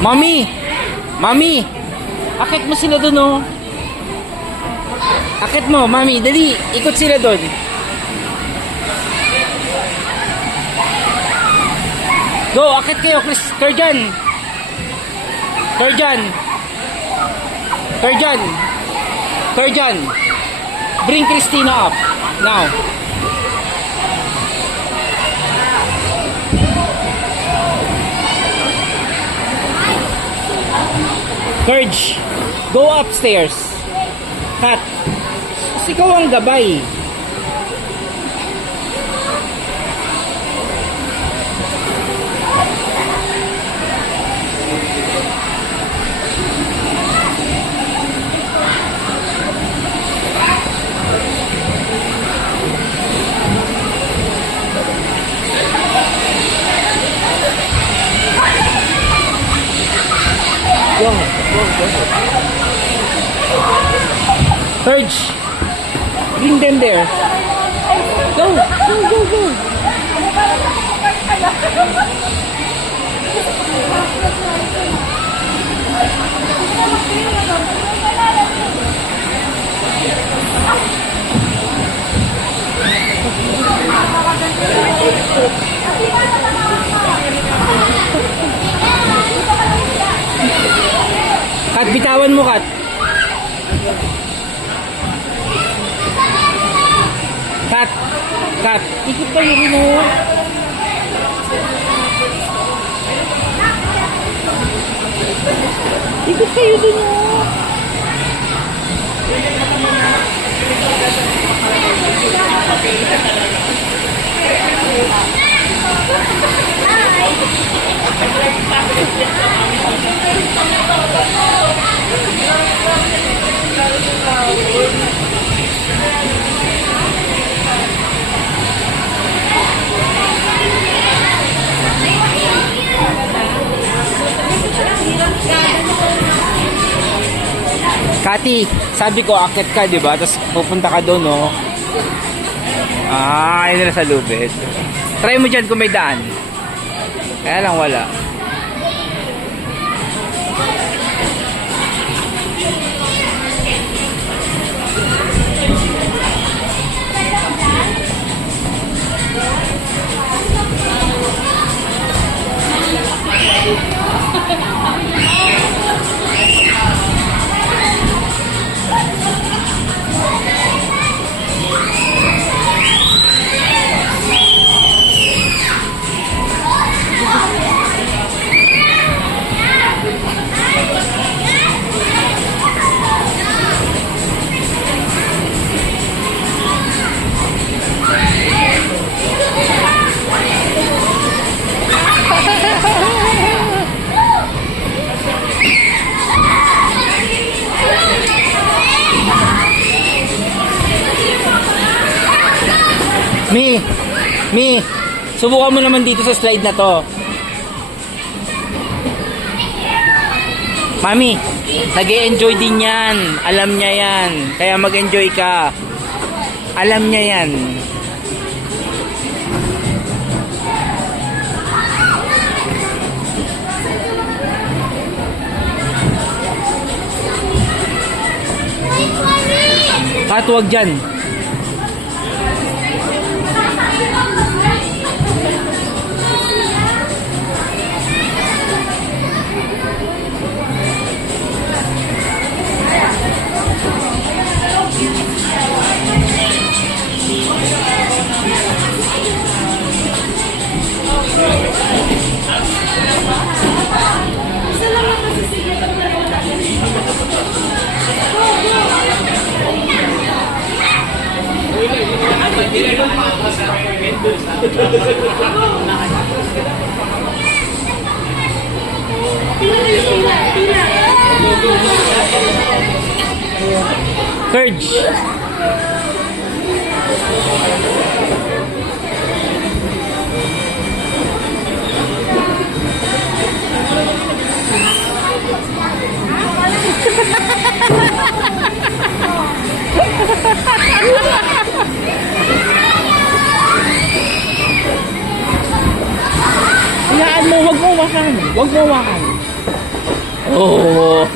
Mami! Mami! Akit mo sila dun, oh. Akit mo, mami. Dali. Ikot sila dun. Go, akit kayo, Chris. Turjan. Turjan. Turjan. Turjan. Bring Christina up. Now. Courage, go upstairs. Cut. Kasi ikaw ang gabay. Surge, bring them there. Go, go, go, go. Kat, bitawan mo, Kat. Kat, Kat, ikot kayo rin, oh. Ikot kayo dun, oh. Kati, sabi ko akit ka, di ba? Tapos pupunta ka doon, no? Ah, ayun na sa lubid. Try mo dyan kung may daan. Kaya lang wala. Mi, subukan mo naman dito sa slide na to. Mami, nag-e-enjoy din yan. Alam niya yan. Kaya mag-enjoy ka. Alam niya yan. Kat, huwag dyan. Surge. Hayaan mo, wag mo wakan. Wag mo wakan. Oo.